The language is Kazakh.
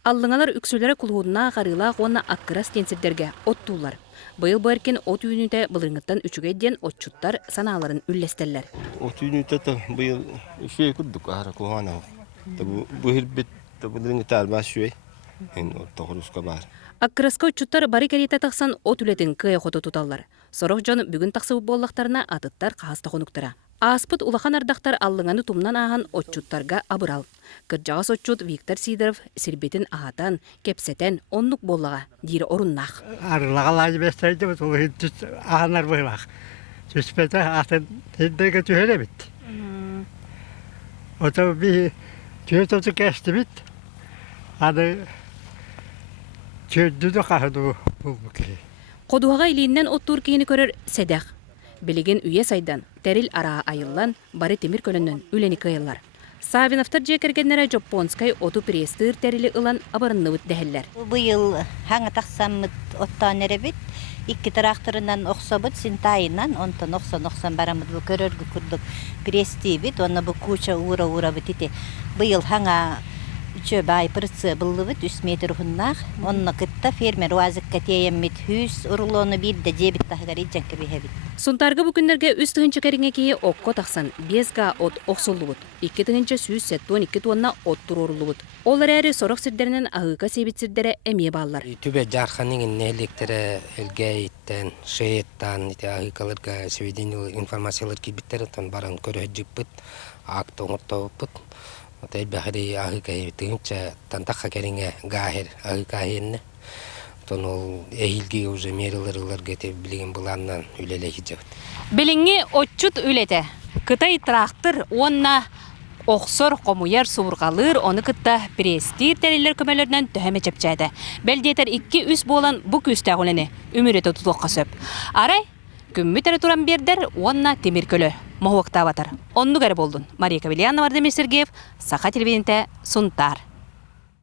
Аллыңалар үксөлері кулуунна гарыла гонна аккырас тенсирдерге оттуулар. Быйыл бөркен от үйүнүтэ былыңыттан үчүгэй ден отчуттар санааларын үллестеллер. От үйүнүтэ быйыл шүй курдук ара куана. Быйыл бит былыңыттар бас шүй. Эн оттогуруска бар. Аккыраска отчуттар бары керете тахсан от үлетін кыя хоту туталлар. Сорох жон бүгүн таксыбы боллактарына атыттар каста конуктара. Аспыт улахан ардактар аллыңаны тумнан ахан отчуттарга абырал. Кыржагас отчут Виктор Сидоров сирбетин ахатан, кепсетен, оннук боллага, дири оруннах. Арлагалай бестейди бут, ол аханар быйлах. Түспете атын хиддеге түһеле бит. Ото би түһөтө кести бит. Ады чөддү кахду булбуки. Кодуага илиннен оттур кийини көрөр седех. Билеген үйе сайдан, терил араа айыллан, бары темир көлөннөн үлени кыйыллар. Савиновтар жекергеннере Жопонскай оту престыр терили ылан абарынныбыт дәһелләр. Быйыл хаңа тақсаммыт оттан эребит, икки тракторынан оксобут синтайынан, онтон оксон барамыт бу көрөргү курдук престибит, онна бу куча ура бит ите. Быйыл хаңа Üçe bay pırısı bıllıvıt 3 metr hunnak. Onunla kıtta fermer vazıkka teyemmit hüs urulonu bir de cebit tahgari janka behebit. Suntarga bu günlerge üst tığınçı keringe kiye okko taksan 5K ot oksolluğut. 2 tığınçı süs setton 2 tonna ot turorluğut. Olar eri sorok sirderinin ahıka sebit sirdere emiye bağlar. Tübe jarxanın nehliktire elgeyitten, şeyettan, ahıkalarga sevedeni informasiyalar kibitler ton baran köröjüpüt, akton otoput. Otay bahari ahıkayı tığınca tantakha keringe gahir ahıkayenne. Ton ol ehilgi uze merilerler gete bilgen bulandan ülele hicabet. Bilingi otçut ülete. Kıtay traktör onna oksor komuyar suburgalır, onu kıtta prestir teriler kömelerden töheme çepçaydı. Beldeter 2-3 bolan bu küstağuleni ümürete tutuqqa söp. Aray, kümmü tere turan berder onna temir kölö. Mohuakta avatar. Onnu garip oldun. Maria Kavilyanova var Demir Sergeyev, Saha Televizyonda Suntar.